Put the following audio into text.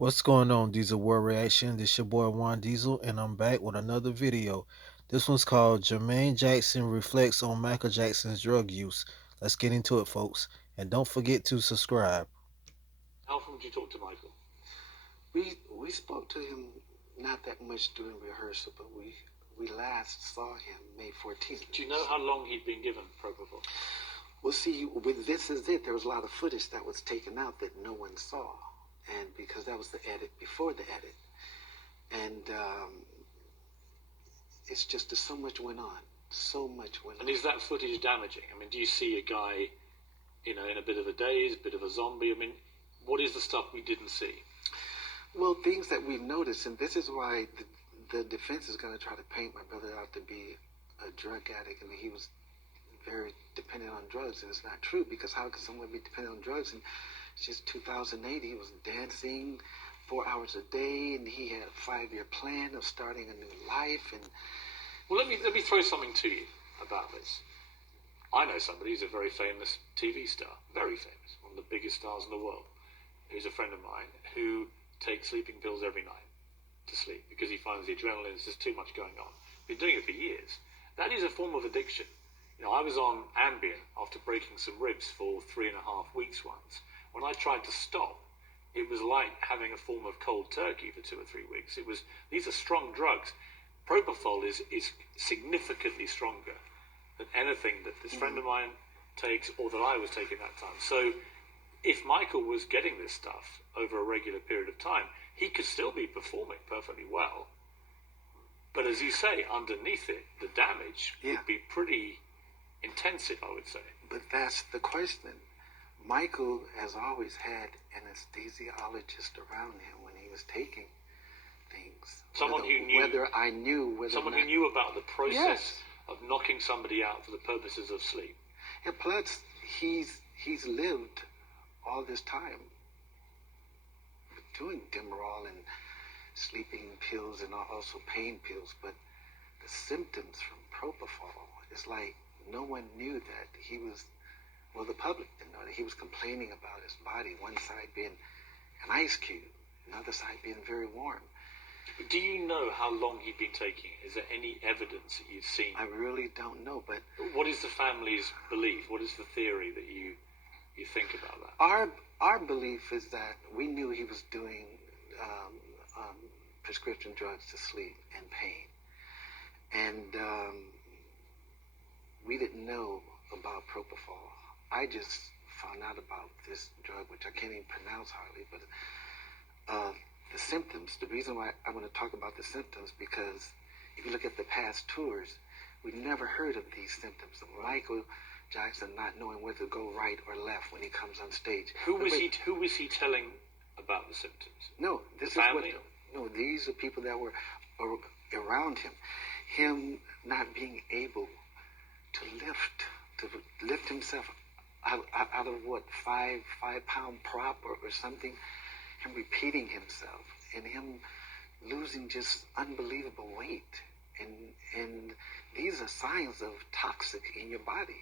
What's going on, Diesel World Reaction? This your boy Juan Diesel, and I'm back with another video. This one's called Jermaine Jackson Reflects on Michael Jackson's Drug Use. Let's get into it, folks. And don't forget to subscribe. How often did you talk to Michael? We spoke to him not that much during rehearsal, but we last saw him May 14th. Do you know how long he'd been given propofol? Well, see, with This Is It, there was a lot of footage that was taken out that no one saw, and because that was the edit before the edit, and it's just so much went on, so much went on. And is that footage damaging? I mean, do you see a guy, in a bit of a daze, a bit of a zombie? I mean, what is the stuff we didn't see? Well, things that we've noticed, and this is why the defense is going to try to paint my brother out to be a drug addict. I mean, he was very dependent on drugs, and it's not true, because how could someone be dependent on drugs? And it's just 2008, he was dancing 4 hours a day, and he had a 5-year plan of starting a new life. And well, let me throw something to you about this. I know somebody who's a very famous TV star, very famous, one of the biggest stars in the world, who's a friend of mine, who takes sleeping pills every night to sleep because he finds the adrenaline is just too much going on. Been doing it for years. That is a form of addiction. I was on Ambien after breaking some ribs for 3.5 weeks once. When I tried to stop, it was like having a form of cold turkey for 2 or 3 weeks. These are strong drugs. Propofol is significantly stronger than anything that this friend of mine takes or that I was taking that time. So if Michael was getting this stuff over a regular period of time, he could still be performing perfectly well. But as you say, underneath it, the damage would be pretty intensive, I would say. But that's the question. Michael has always had an anesthesiologist around him when he was taking things. Someone who knew. Someone who knew about the process of knocking somebody out for the purposes of sleep. And plus, he's lived all this time doing Demerol and sleeping pills and also pain pills, but the symptoms from propofol, it's like no one knew that he was, well, the public didn't know that he was complaining about his body, one side being an ice cube, another side being very warm. Do you know how long he'd been taking it? Is there any evidence that you've seen? I really don't know, but what is the family's belief? What is the theory that you think about that? Our belief is that we knew he was doing prescription drugs to sleep and pain, and we didn't know about propofol. I just found out about this drug, which I can't even pronounce hardly, but the symptoms. The reason why I want to talk about the symptoms, because if you look at the past tours, we've never heard of these symptoms of Michael Jackson not knowing whether to go right or left when he comes on stage. Who was he telling about the symptoms? No, these are people that were around him. Him not being able to lift himself out of what, 5-pound prop or something. Him repeating himself, and him losing just unbelievable weight, and these are signs of toxic in your body.